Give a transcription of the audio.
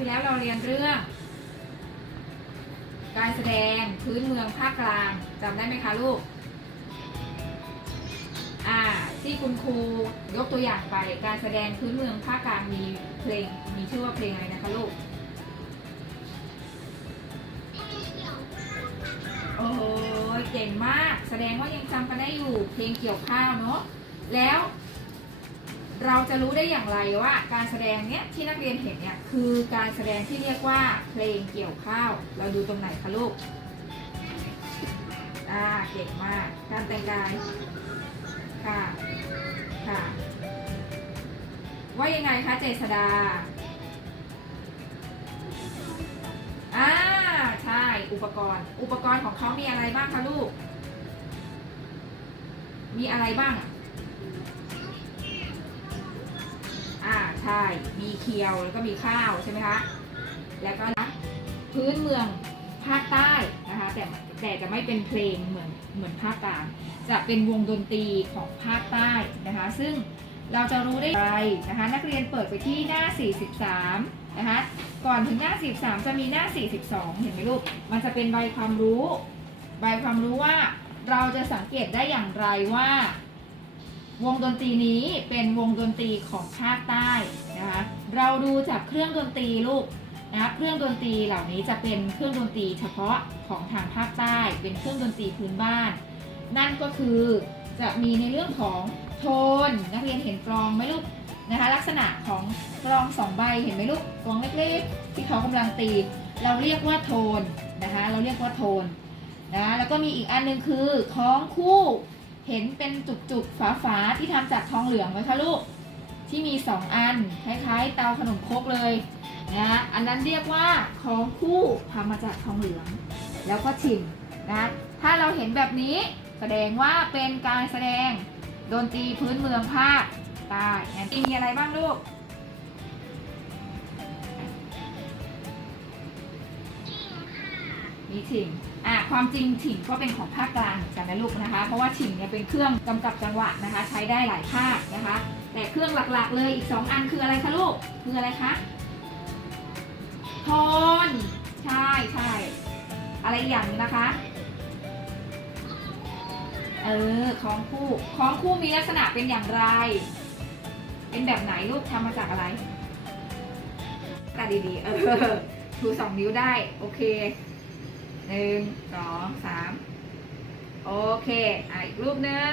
ที่แล้วเราเรียนเรื่อง การแสดงพื้นเมืองภาคกลางจำได้ไหมคะลูก อ่าที่คุณครูยกตัวอย่างไป การแสดงพื้นเมืองภาคกลางมีเพลงมีชื่อว่าเพลงอะไรนะคะลูกโอ้โหเก่งมาก แสดงว่ายังจำกันได้อยู่เพลงเกี่ยวข้าวเนาะแล้ว เราจะรู้ได้อย่างไรว่าการแสดงเนี้ยที่นักเรียนเห็นเนี่ยคือการแสดงที่เรียกว่าเพลงเกี่ยวข้าว เราดูตรงไหนคะลูกอ่าเก่งมากการแต่งกายค่ะค่ะว่ายังไงคะเจษดาอ่าใช่อุปกรณ์ อุปกรณ์ของเขามีอะไรบ้างคะลูก มีอะไรบ้าง ใช่ มีเคียวแล้วก็มีข้าวใช่ไหมคะ แล้วก็นะพื้นเมืองภาคใต้นะคะ แต่แต่จะไม่เป็นเพลงเหมือนเหมือนภาคกลาง จะเป็นวงดนตรีของภาคใต้นะคะ ซึ่งเราจะรู้ได้อย่างไรนะคะ นักเรียนเปิดไปที่หน้า 43 นะคะ ก่อนถึงหน้า 43 จะมีหน้า 42 เห็นไหมลูก มันจะเป็นใบความรู้ ใบความรู้ว่าเราจะสังเกตได้อย่างไรว่า วงดนตรีนี้เป็นวงดนตรีของภาคใต้นะคะเราดูจากเครื่องดนตรีลูกนะคะเครื่องดนตรีเหล่านี้จะเป็นเครื่องดนตรีเฉพาะของทางภาคใต้ เป็นเครื่องดนตรีพื้นบ้าน นั่นก็คือจะมีในเรื่องของโทนนักเรียนเห็นกลองไหมลูกนะคะลักษณะของกลองสองใบเห็นไหมลูกกลองเล็กๆ ที่เขากำลังตี เราเรียกว่าโทนนะคะเราเรียกว่าโทนนะแล้วก็มีอีกอันหนึงคือคล้องคู่ เห็นเป็นจุกๆ ฝาๆ ที่ทำจากทองเหลืองไหมคะลูก ที่มีสองอัน คล้ายๆ เตาขนมครกเลยนะอันนั้นเรียกว่าของคู่ทำมาจากทองเหลือง แล้วก็ชิมนะถ้าเราเห็นแบบนี้แสดงว่าเป็นการแสดงดนตรีพื้นเมืองภาคใต้งั้นมีอะไรบ้างลูก มีฉิงอะความจริงฉิงก็เป็นของภาคกลางเหมือนกันนะลูกนะคะ เพราะว่าฉิงเนี่ยเป็นเครื่องกำกับจังหวะนะคะ ใช้ได้หลายภาคนะคะ แต่เครื่องหลักๆ เลยอีก 2 อันคืออะไรคะลูกคืออะไรคะโทนใช่ใช่อะไรอย่างนึงนะคะเออคองคู่คองคู่มีลักษณะเป็นอย่างไร เป็นแบบไหนลูกทำมาจากอะไรตาดีๆเออชูสองนิ้วได้ โอเค หนึ่งสองสามโอเค อะ อีกรูปหนึ่ง